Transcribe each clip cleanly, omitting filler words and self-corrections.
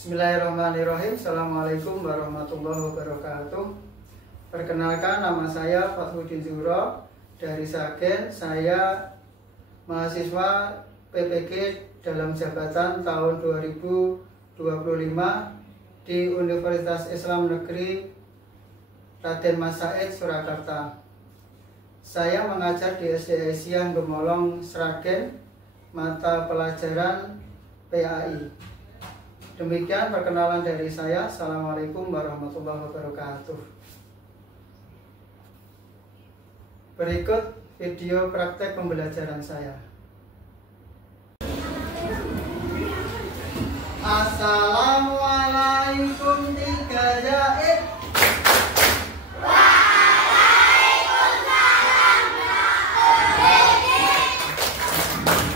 Bismillahirrahmanirrahim. Assalamualaikum warahmatullahi wabarakatuh. Perkenalkan, nama saya Fathudin Zuhro dari Sragen. Saya mahasiswa PPG dalam jabatan tahun 2025 di Universitas Islam Negeri Raden Mas Said, Surakarta. Saya mengajar di SD Siang Gemolong, Sragen, mata pelajaran PAI. Demikian perkenalan dari saya. Assalamualaikum warahmatullahi wabarakatuh. Berikut video praktek pembelajaran saya. Assalamualaikum, 3 jahit.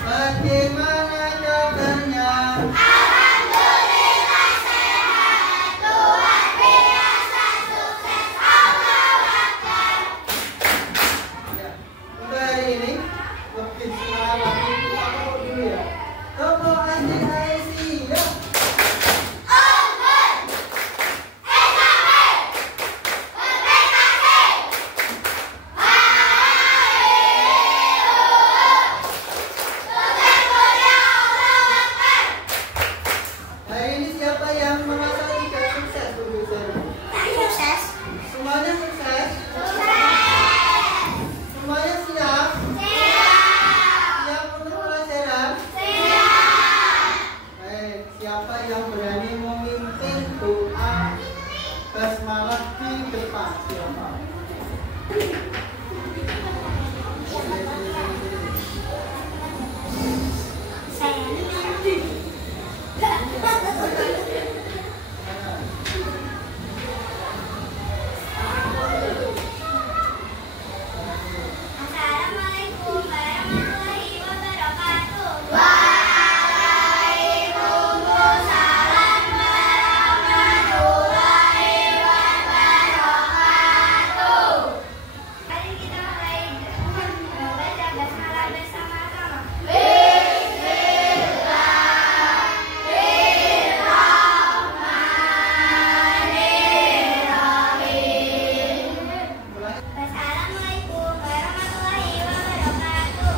Bagaimana kabarnya? Alhamdulillah sehat, Tuhan biasa sukses, Allahu Akbar. Ya, untuk hari ini lebih semangat kita dulu ya. Toko adik-adik ya. Hari ini siapa yang merasa tidak sukses, Bu Yusuf? Sukses. Semuanya sukses? Sukses. Semuanya siap? Siap. Siap untuk pelajaran? Siap. Baik, siapa yang berani memimpin doa basmalah di depan? Siapa? Assalamualaikum warahmatullahi wabarakatuh. Waalaikumsalam warahmatullahi wabarakatuh. Mari kita mulai membaca basmalah bersama-sama. Assalamualaikum warahmatullahi wabarakatuh.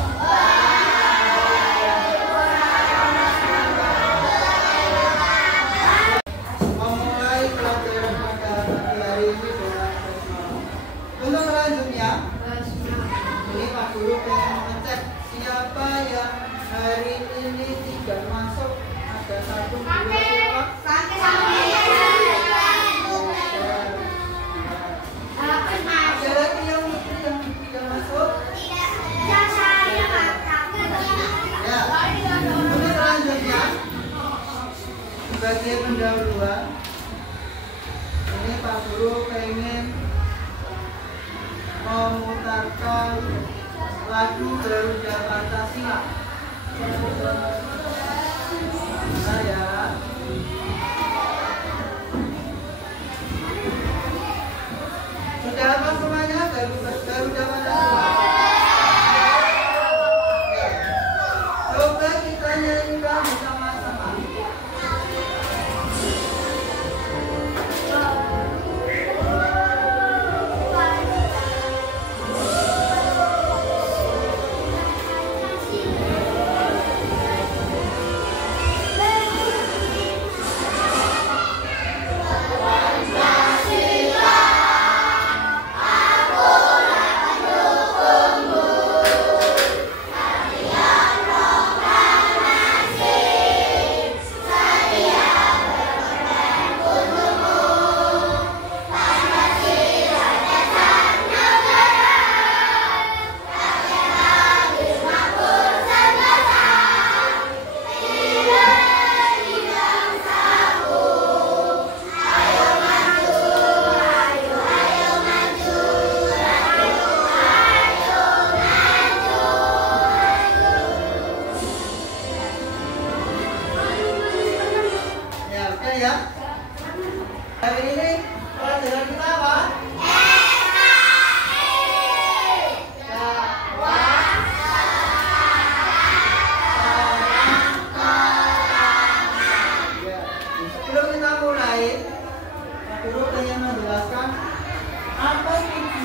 Memulai pelajaran pada pagi hari ini dengan basmalah. Untuk selanjutnya, ini Pak Guru pengen mengecek siapa yang hari ini tidak masuk. Ada 1, 2, 3. Ada lagi yang tidak masuk. Ya. Untuk selanjutnya, sebagai pendahuluan, ini Pak Guru pengen memutarkan lagu Garuda Pancasila. Saya sudah hafal semuanya Garuda Pancasila? Coba kita nyanyikan bersama-sama. Pancasila, aku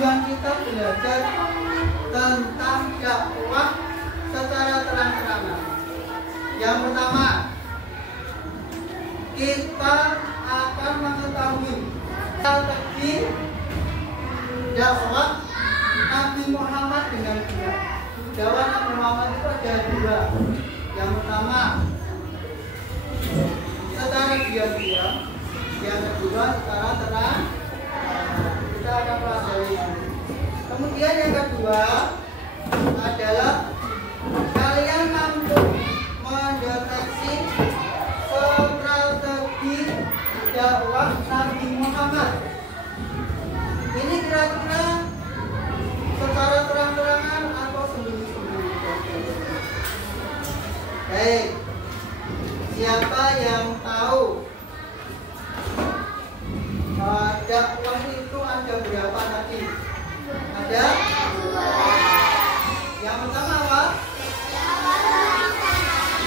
tujuan kita belajar tentang dakwah secara terang-terangan. Yang pertama, kita akan mengetahui strategi dakwah Nabi Muhammad dengan dia. Dakwah Nabi Muhammad itu ada dua. Yang pertama, secara diam-diam. Yang kedua, secara terang. Kita akan pelajari. Kemudian yang kedua adalah kalian mampu mendeteksi strategi dakwah Nabi Muhammad. Ini kira-kira secara terang-terangan atau sembunyi-sembunyi. Baik, siapa yang tahu dakwah itu ada berapa tadi? Ada? Yang pertama apa?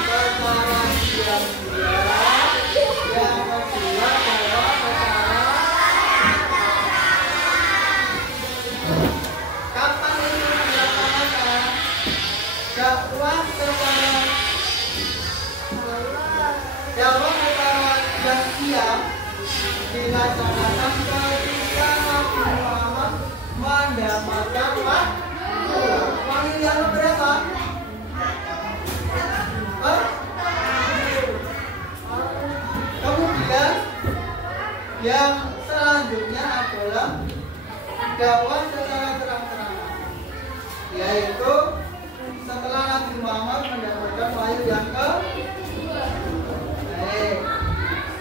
Secara diam-diam. Yang kedua adalah kapan itu dilaksanakan? Dakwah secara diam-diam dilaksanakan ketika Nabi Muhammad mendapatkan wahyu yang berapa? Kemudian yang selanjutnya adalah dakwah secara terang-terangan, yaitu setelah Nabi Muhammad mendapatkan wahyu yang kedua.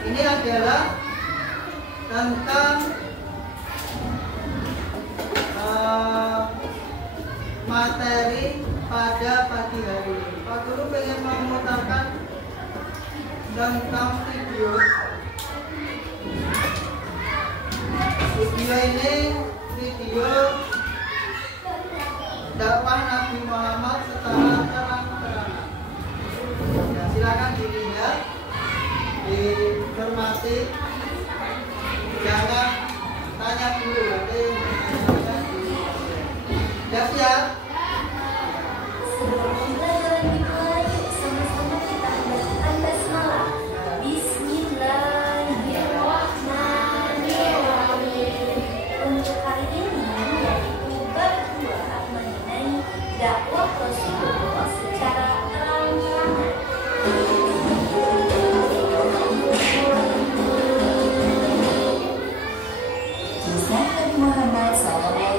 Ini adalah tentang materi pada pagi hari ini. Pak Guru pengen memutarkan tentang video ini, video dakwah Nabi Muhammad secara terang-terangan. Ya, silakan dilihat, dicermati. Jangan tanya dulu, nanti siap-siap. Sebelum belajar dimulai, sama-sama kita bacakan basmalah. Bismillahirrahmanirrahim. Untuk hari ini yaitu bab 2 mengenai dakwah Rasulullah secara terang-terangan. Kisah Nabi Muhammad SAW,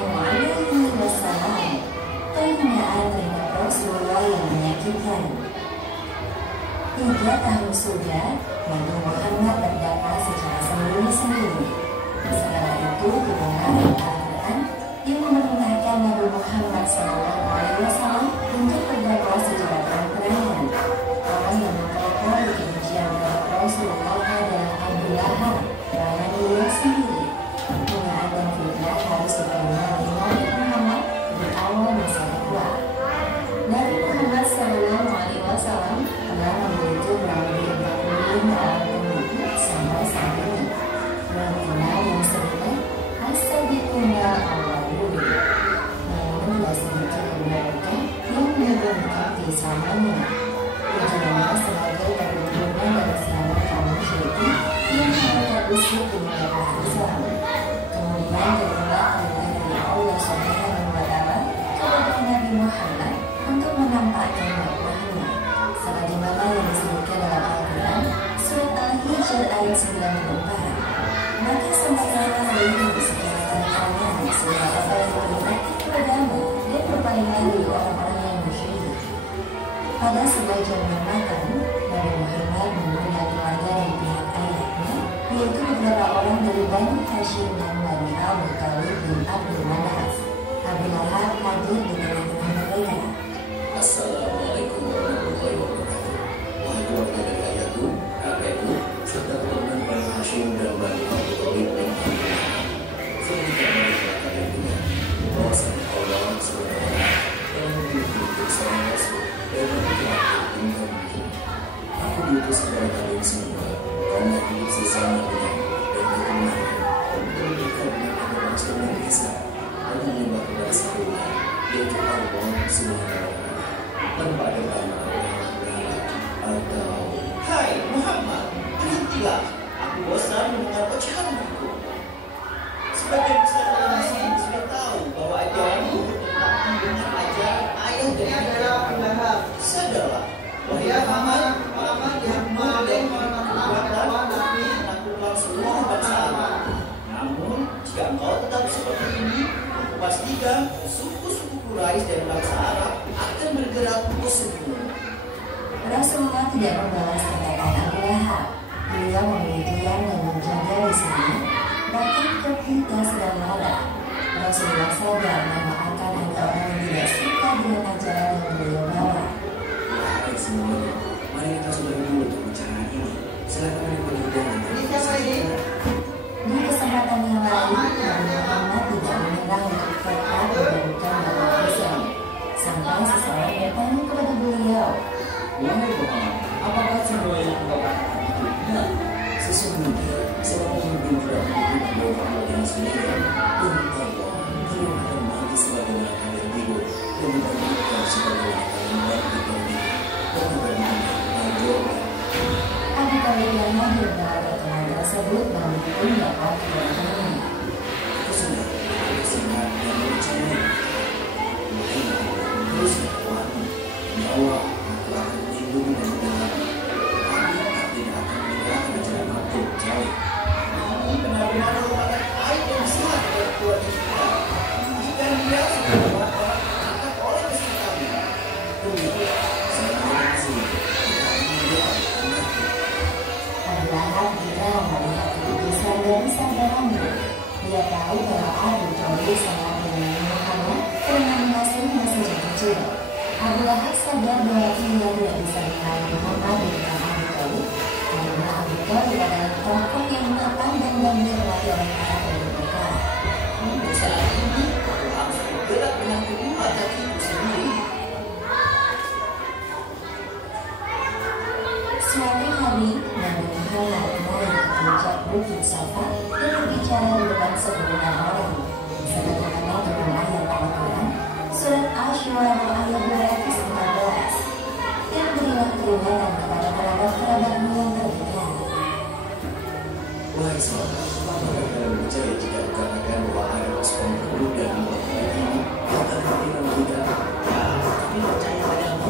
penghinaan terhadap Rasulullah yang menyakitkan. 3 tahun sudah Nabi Muhammad berdakwah secara sendiri-sendiri. Setelah itu didengar Al-Quran yang memerintahkan Nabi Muhammad SAW untuk berdakwah secara terang-terangan. Orang yang mempelopor kebencian terhadap Rasulullah adalah Abu Lahab, karena dilihat sendiri. Penghinaan dan fitnah harus diterima oleh Nabi Muhammad di awal masa dakwah. Nabi Muhammad SAW telah membentuk kurang lebih 45 orang pengikut sampai saat ini. Mengenal yang sebenarnya As-Sadiquna Al-Awwalun. Namun tidak sedikit dari mereka yang menyebutkan keislamnya. Tujuannya sebagai perlindungan dari serangan kaum musyrikin yang mereka usir di negara Islam. Kemudian kedua perintah dari Allah Subhanahu wa Ta'ala kepada Nabi Muhammad untuk menampakkan dakwahnya, sebagaimana yang disebutkan dalam Al-Quran surat Al-Hijr ayat 94. Maka sampaikanlah hal ini secara terang-terangan sehingga apa yang beriman kepadamu dan berpaling dari orang-orang yang musyrik. Pada sebagian mengatakan Nabi Muhammad mengundang keluarga dari pihak ayahnya, yaitu beberapa orang dari Bani Hashim dan Bani Al-Muttalib bin Abdul Manaf. Abu Lahab hadir di tengah-tengah mereka. Assalamualaikum warahmatullahi wabarakatuh. Wahai keluarga dari ayahku, kakekku, serta keturunan Bani Hashim dan Bani Al-Muttalib bin Abdul Manaf. Sebutkan mereka kalian dengar bahwasanya Allah SWT telah mengutus seorang Rasul dan mengutus tinggal begini. Aku diutus kepada kalian semua karena hidup sesama dengan dan keturunan untuk dekat dengan Rasul dan Isa. Semoga berpada nama atau Hai Muhammad, berhentilah. Aku bosan mendengar ocehanmu. Sebagian besar orang sini sudah tahu bahwa ajaranmu bertentangan dengan ajaran ayah Ini dan adalah Abu Lahab. sadarlah. Dia Muhammad yang paling menentang agama Nabi Menaklukkan semua bangsa Arab. Namun, jika engkau tetap seperti ini, aku pastikan suku-suku Quraisy dan bangsa Arab akan bergerak musuhmu. Rasulullah tidak membalas perkataan Abu Lahab. Beliau memilih diam dan menjaga di sini. Bahkan ketika sedang marah, Rasulullah sadar memaafkan ada orang yang tidak suka dengan ajaran yang beliau bawa. Hai semuanya, mari kita sudah dulu untuk bicara ini. Silakan menikmati hidangan. Ini siapa ini? Di kesempatan yang lain, Nabi Muhammad tidak menyerah untuk tetap memberikan dalam Islam. Sampai seseorang bertanya kepada beliau, Wahai Muhammad, apakah semua yang engkau katakan itu benar? Sesungguhnya, seorang pemimpin tidak memiliki Muhammad yang sendirian, dan Allah beliau akan mati sebagaimana kalian hidup, dan dibandingkan sebagaimana kalian mati kami, dan dibandingkan dengan jawaban. Abu Talib yang hadir dalam pertemuan tersebut mendukung dakwah keluarganya. Itu sudah sangat dan percaya. Makanya, terus berkuat, ya Allah, aku akan melindungi dan mendengar. Kami tidak akan meninggalkan ajaran aku, jauh. Ini benar-benar merupakan aib yang besar bagi keluarga kita. Jika dia sudah membuat orang terangkat oleh kesalahan kami. Tunggu, saya terima kasih. Kita ingin doa anakku. Abu Lahab geram melihat keputusan dan sabarannya. Dia tahu bahwa Abu Talib sangat menyayangi Muhammad karena mengasihi sejak kecil. Abu Lahab sadar bahwa ia tidak bisa mengalahkan Muhammad di depan Abu Talib karena Abu Talib adalah tokoh yang matang dan dihormati oleh para penduduknya. Untuk saat ini, aku harus bergerak dengan kedua kakiku sendiri. Suatu hari, Nabi Muhammad naik ke puncak Bukit Safa dan berbicara di depan segerombolan orang. Sebagaimana dalam ayat Al-Quran, surat Asy-Syu'ara ayat 214. Dan berilah peringatan kepada kerabat-kerabatmu yang terdekat. Wahai saudara, apakah kalian percaya jika dikatakan bahwa ada pasukan penduduk dari luar negeri ini akan memberikan kita? Ya, kami percaya padamu.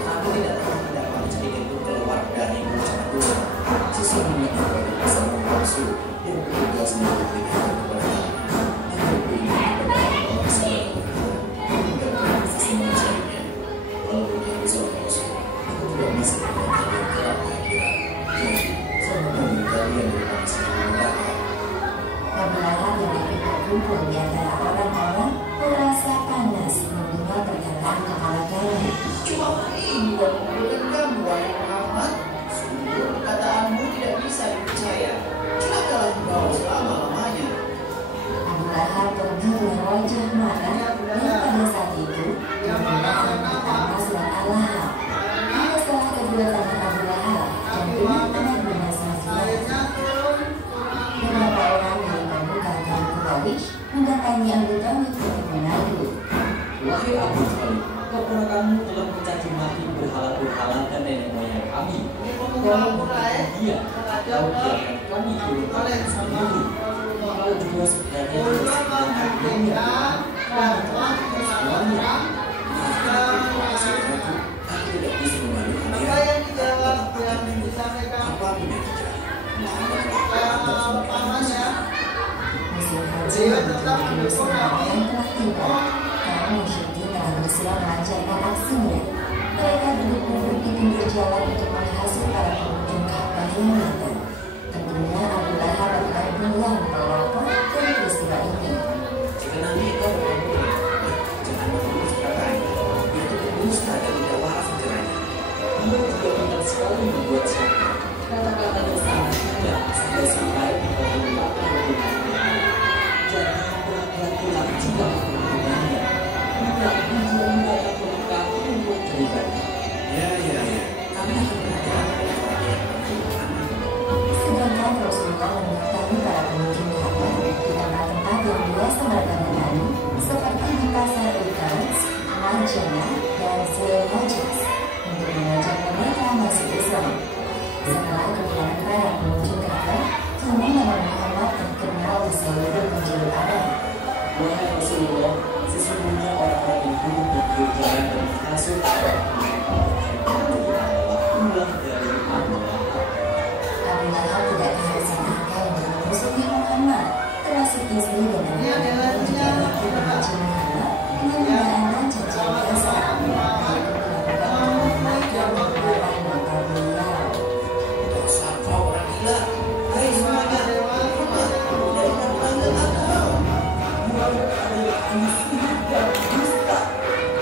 Kami tidak akan mendapat sedikit pun keluar dari ucapan dosa. Sesungguhnya engkau berpesan palsu yang bertugas memberikan kepada kami. Dan berikan kepada Allah SWT. Dan kami sisi mencarinya. Walaupun yang seorang palsu, aku tidak bisa mengatakan yang kelak akhirat. Jadi, semoga kalian berpaksa neraka. Abu Lahab yang ikut berkumpul di antara orang-orang merasa panas mendengar perkataan kepalakannya. Cuma ini yang membuatkan kamu, wahai Muhammad. Sungguh perkataanmu tidak bisa dipercaya. Celakalah engkau selama-lamanya. Abu Lahab pergi dengan wajah marah dan pada saat itu menggunakan pertama surat Al-Lahab. Hingga setelah kedua tangan Abu Lahab dan benar-benar bermasalah. akhirnya turun Beberapa orang dari pemuka kaum Quraisy mendatangi Abu Talib untuk mengadu. Wahai Abu Talib, keponakanmu telah mencaci maki berhala-berhala dan nenek moyang kami. di Kau pemuka membunuh Quraisy dia, menghadap kau ke biarkan kami turun oleh tangan sama sendiri. Rasulullah Kau juga sebenarnya untuk harus membuktikan menangkapnya. dakwah keselamatan Saudaraku, aku tidak bisa membantu apa kalian. yang dijawab yang disampaikan Apapun yang terjadi, Muhammad akan pamannya Musim haji Beliau yang tetap menjadi mendukung Nabi. musim telah tiba. Kaum musyrikin telah bersiap melancarkan aksinya. Mereka duduk-duduk di pinggir jalan untuk menghasut para pengunjung Ka'bah yang datang. Tentunya Abu Lahab adalah bilang pelopor dari peristiwa ini. Jika nanti kau bertemu dengan Muhammad, jangan menembus perkataannya. Itu berdusta dan tidak waras ajarannya. Dia juga pintar sekali membuat siapa. Kata-katanya sangat indah sampai di pembukaan hubungannya. Jadi berhati-hatilah jika menghubunginya. Tidak tujuan datang ke Mekah untuk beribadah. Ya. Kami akan perhatikan orang yang berhubungan. Sedangkan Rasulullah mendatangi para pengunjung Ka'bah Jannah dan Zilmajas untuk mengajak mereka masuk Islam. Setelah kedatangan para pengunjung Ka'bah, kini nama Muhammad terkenal di seluruh penjuru Arab. Wahai Rasulullah, sesungguhnya orang-orang itu berjalan dan masuk Arab. Ulah dari Allah. Abu Lahab tidak kehabisan akal untuk memusuhi Muhammad, termasuk istri dan anak-anaknya juga ikut membenci Muhammad dengan mengandalkan cacian kasar. Mereka melakukan penghormatan dan penghormatan beliau. Siapa orang gila? Hai semuanya, dari mana Anda?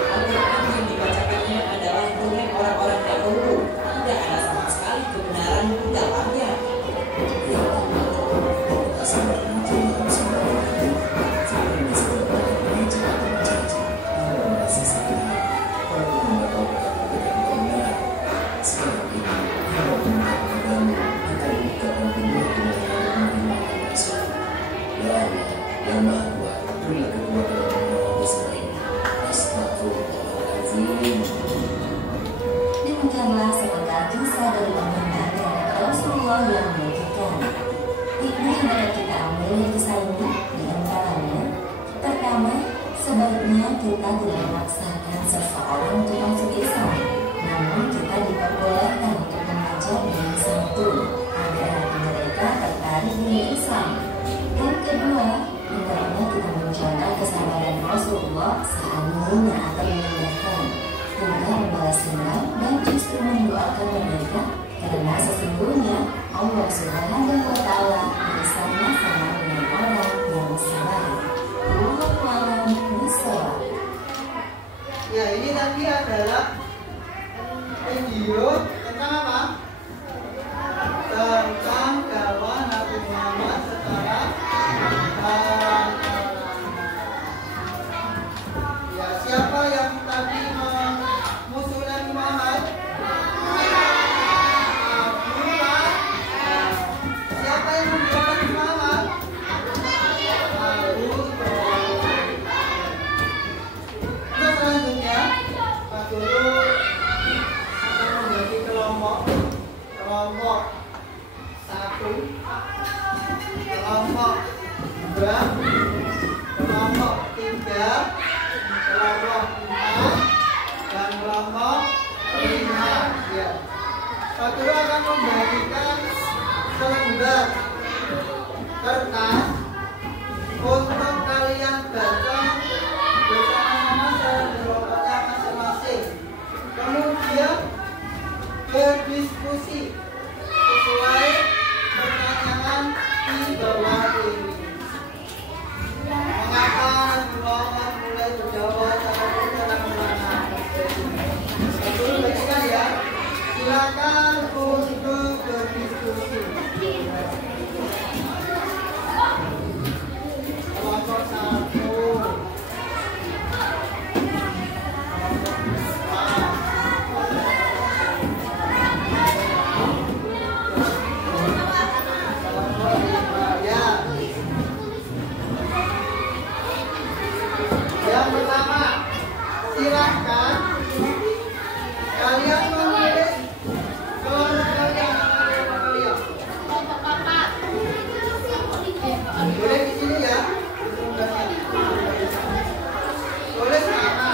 Al-Quran yang dibacakannya adalah dongeng orang-orang dahulu. Tidak ada sama sekali kebenaran di dalamnya. Ya Allah, sabar mungkin sabar itu. Saya masih berjanji. Kalau masih sakit, kalau tidak tahu dengan benar. Sekarang ini, kalau benar padamu akan bukakan pintu kebenaran Ya Allah, Ya Maha Kuat, berilah kekuatan dalam besar ini. Astagfirullahaladzim. Demikianlah sepenggal kisah dari pemerintahan terhadap Rasulullah yang menyakitkan. Hikmah yang dapat kita ambil dari kisah ini di antaranya: pertama, sebaiknya kita tidak memaksakan seseorang untuk masuk Islam, namun kita diperbolehkan untuk mengajak dengan santun agar hati mereka tertarik dengan Islam. Dan kedua, hendaknya kita mencontoh kesabaran Rasulullah saat menghina atau merendahkan, tidak membalas dendam dan justru mendoakan mereka, karena sesungguhnya Allah Subhanahu wa Ta'ala bersama-sama dengan orang yang sabar. Wallahu a'lam bishawab. Ya, ini tadi adalah video tentang apa? Tentang dakwah Nabi Muhammad secara ya, siapa yang tadi memusuhi Nabi Muhammad? Siapa yang membela Nabi Muhammad? Terus selanjutnya Pak Guru akan membagi kelompok satu, kelompok dua, kelompok tiga, kelompok empat, dan kelompok lima. Ya, Pak Guru akan membagikan selembar kertas untuk kalian baca bersama-sama dalam kelompoknya masing-masing. Kemudian berdiskusi sesuai pertanyaan di bawah ini. Mengapa Muhammad mulai berjawab dalam menerangkan? Betul bagikan ya. Silakan untuk berdiskusi. Kelompok satu. Yang pertama, silahkan kalian menulis kelompok kalian. Boleh di sini ya. Tulis nama.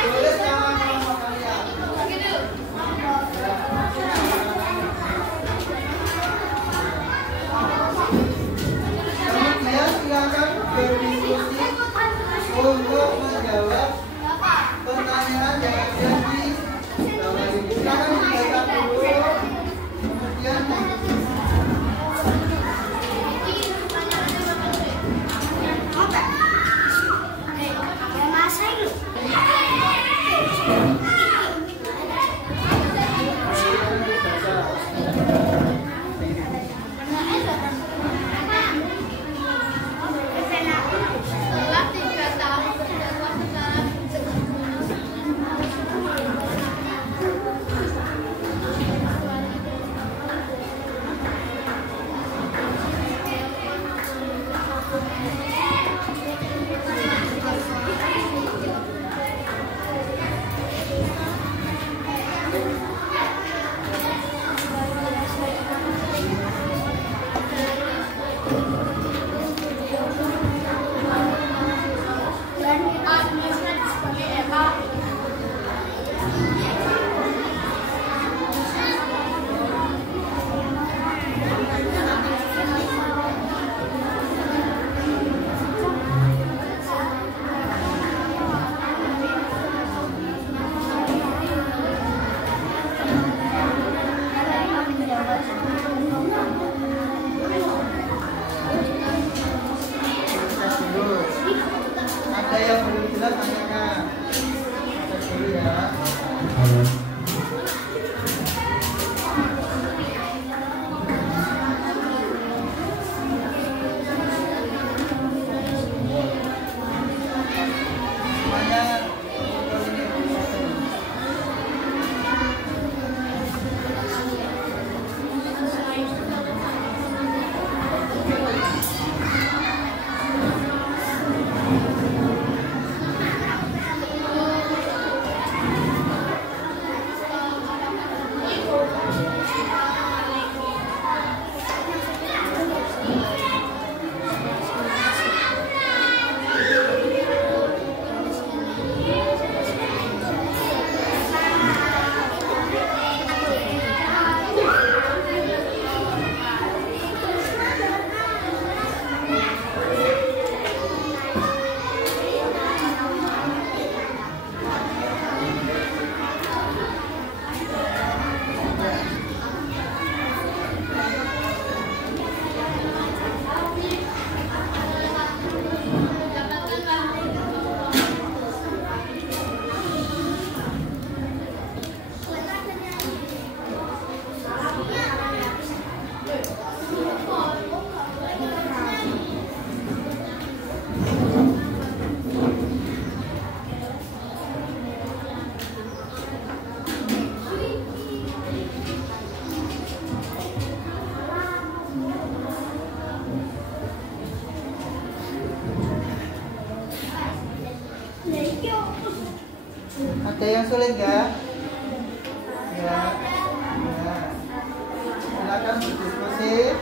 Tulis nama kelompok kalian. Kemudian silakan berdiskusi untuk Ada yang belum jelas tanyakan. Cek dulu ya. Ada yang sulit nggak? Ya. Silakan berdiskusi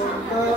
untuk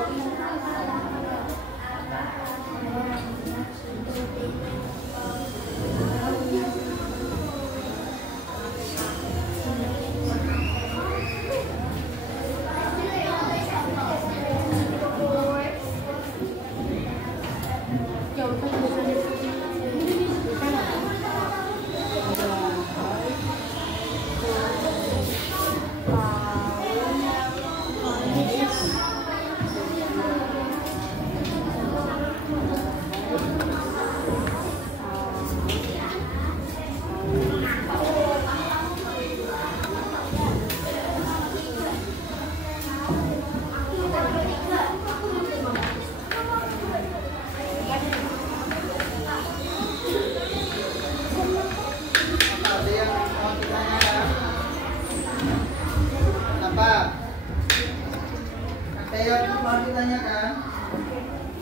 mau ditanyakan?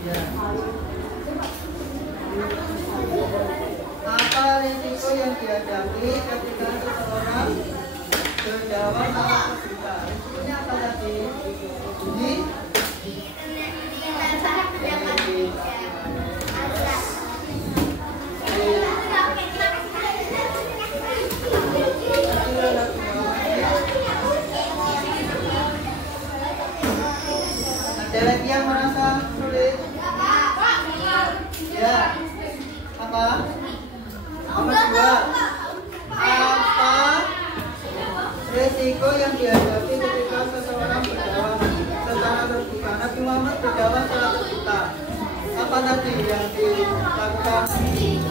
Ya. Apa risiko yang dihadapi ketika seseorang berjawab salah terbuka? Risikonya apa tadi? Ini? Ada lagi yang merasa sulit? Ya. Apa? Nomor 2. Apa resiko yang dihadapi ketika seseorang berjawab secara terbuka? Nabi Muhammad berjawab secara terbuka. Apa tadi yang dilakukan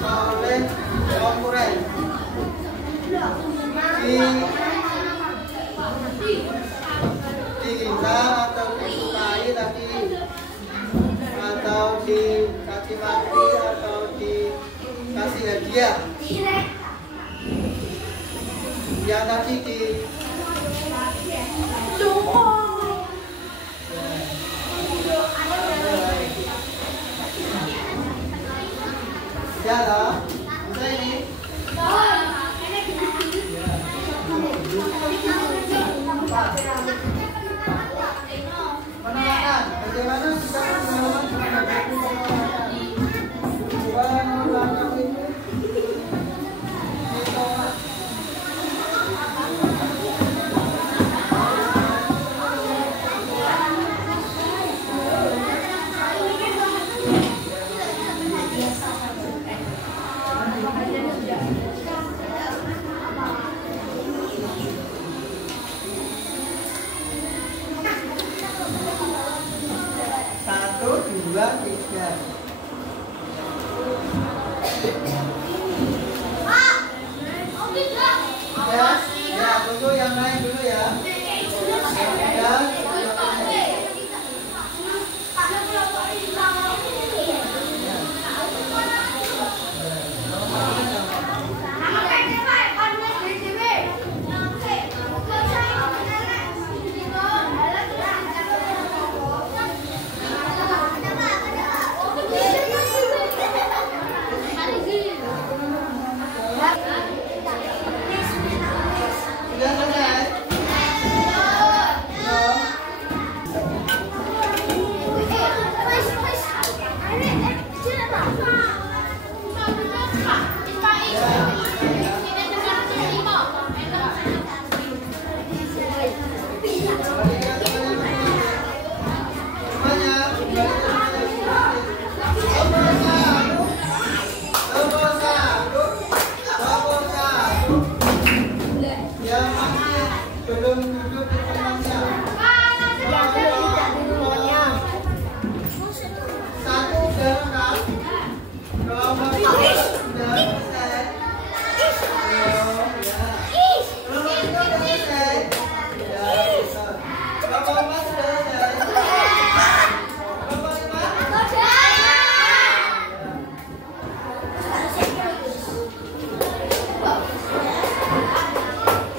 oleh kaum Quraisy? Dihina atau disukai tadi, atau dikasih mati, atau dikasih hadiah. Yang tadi di ya lah, bisa ini. Penolakan, bagaimana kita menolak menghadapi penolakan? Penolakan itu ditolak. Satu, dua, tiga. Ya, tunggu yang lain dulu ya. Ya. Sudah selesai? Belum duduk di tempatnya. Satu udah kan? Nomor dua udah selesai. Nomor tiga udah selesai. Nomor empat sudah selesai. Nomor lima.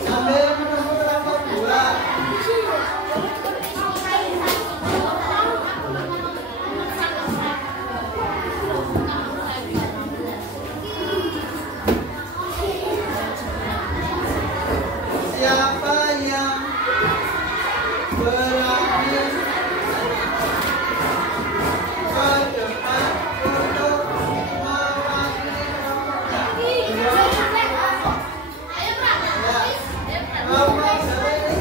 Sambil menunggu nomor dua. Siapa yang berani ke depan untuk mewakili kelompoknya? Kelompok dari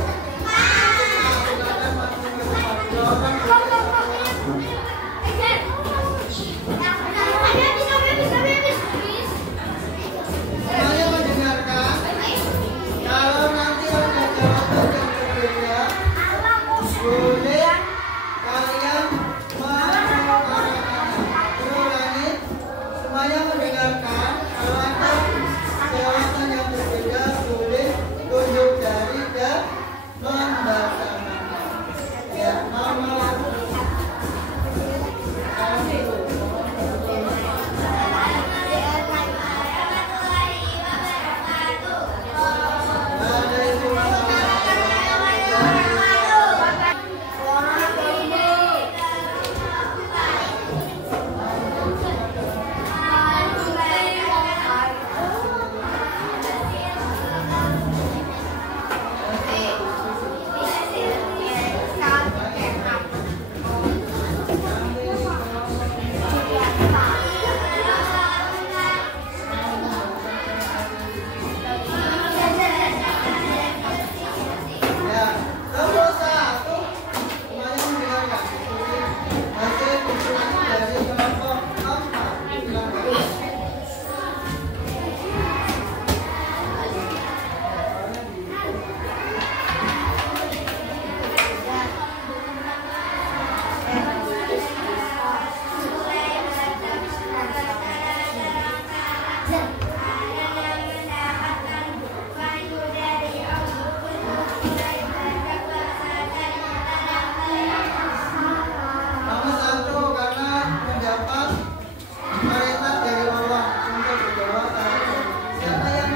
semuanya mendengarkan. Kalau nanti ada jawaban yang berbeda, boleh kalian mengutarakannya. Ulangi, semuanya mendengarkan. Kalau ada jawaban yang berbeda, boleh tunjuk jari dan membacakannya. Ya, nomor ya, nomor satu, semuanya mendengarkan. Hasil kumpulan dari kelompok 4. Silakan. Nomor satu, karena mendapat perintah dari Allah untuk menjawab tanya. Siapa yang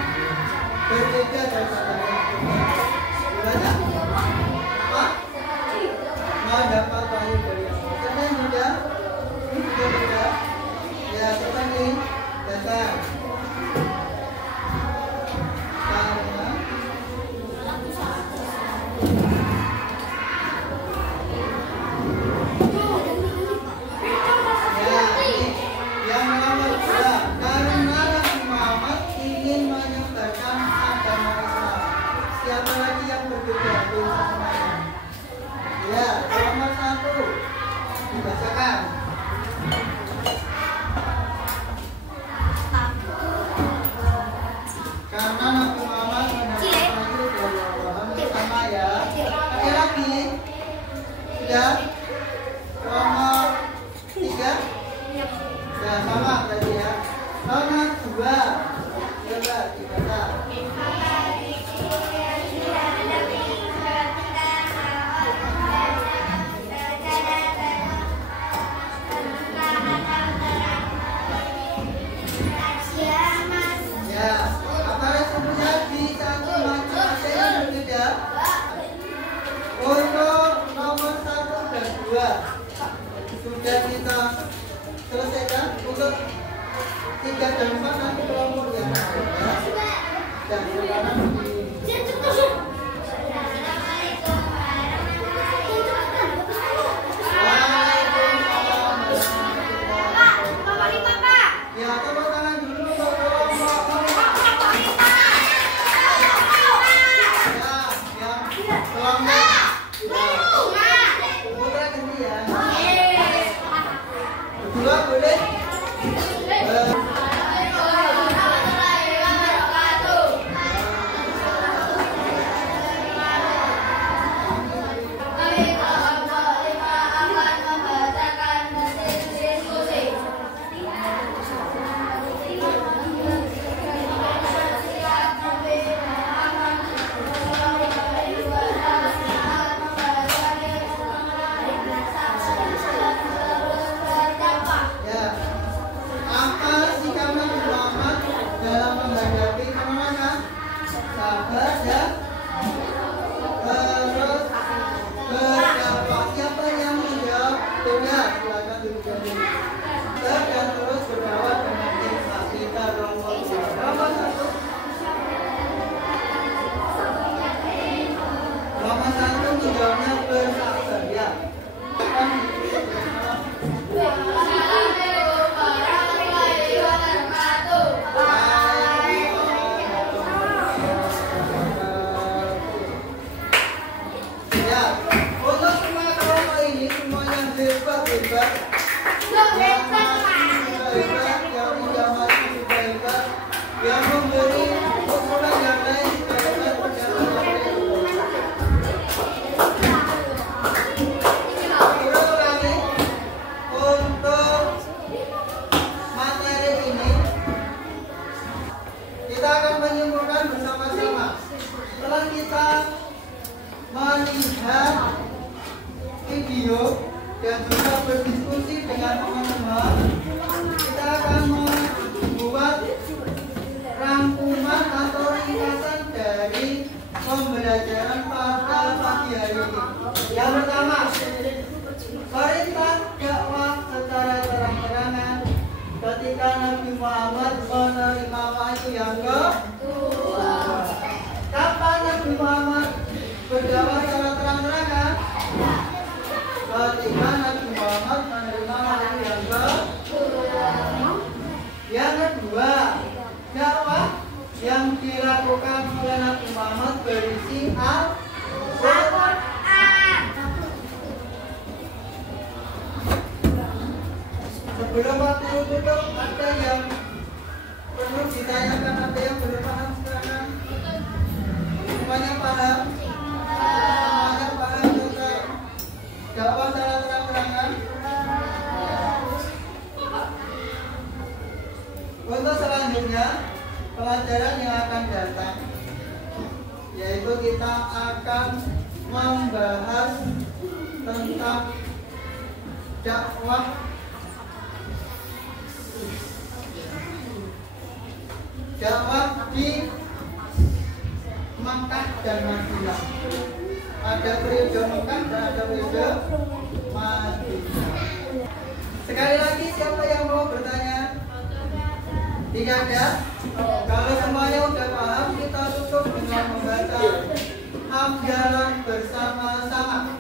berbeda dari saya? Banyak? Apa? Mendapat wahyu dari Allah. Siapa yang beda? Sudah beda? Ya, siapa ini? Datang. Karena ya, ini yang nomor 2. Karena Nabi Muhammad ingin menyebarkan agama Islam. Siapa lagi yang berbeda dengan semuanya? Ya, nomor 1. Dibacakan. Karena Nabi Muhammad mendapat wahyu dari Allah. Sama ya. Ada lagi? Sudah? Nomor 3. Ya, sama tadi ya. Nomor 2. Coba dibaca. Ya, apa resumenya di satu macam yang berbeda? Untuk nomor 1 dan 2 sudah kita selesaikan. Untuk 3 dan 4 nanti kelompok yang berbeda. Dan sekarang ya, tepuk tangan dulu untuk kelompok. Ya, kelompok. Putra ganti ya. Berdua boleh. Ya, apa sikap Nabi Muhammad dalam menghadapi penolakan? Sabar dan terus berdakwah. Siapa yang menjawab? Ya, silakan duduk. Dan terus berdakwah dengan ikhlas. Kita nomor 2. Nomor 1. Nomor 1 menjawabnya bersabar ya. Ya, untuk semua kelompok ini semuanya hebat-hebat. Yang tidak mati juga hebat. Yang memberi ukuran yang lain juga hebat. Untuk materi ini kita akan menyimpulkan bersama-sama. Setelah kita melihat video dan juga berdiskusi dengan teman-teman, kita akan membuat rangkuman atau ringkasan dari pembelajaran pada pagi hari ini. Yang pertama, perintah dakwah secara terang-terangan ketika Nabi Muhammad menerima wahyu yang kedua. Kapan Nabi Muhammad berdakwah secara terang-terangan? Ketika Nabi Muhammad menerima wahyu yang kedua. Yang kedua, dakwah yang dilakukan oleh Nabi Muhammad berisi Al-Quran. Sebelum waktu tutup, ada yang perlu ditanyakan, ada yang belum paham sekarang? Semuanya paham? Semuanya paham juga dakwah secara terang-terangan? Untuk selanjutnya, pelajaran yang akan datang, yaitu kita akan membahas tentang dakwah di Makkah dan Madinah. Ada periode Makkah dan ada periode Madinah. Sekali lagi, siapa yang mau bertanya? Tidak ada? Kalau semuanya sudah paham, kita tutup dengan membaca hamdalah bersama-sama.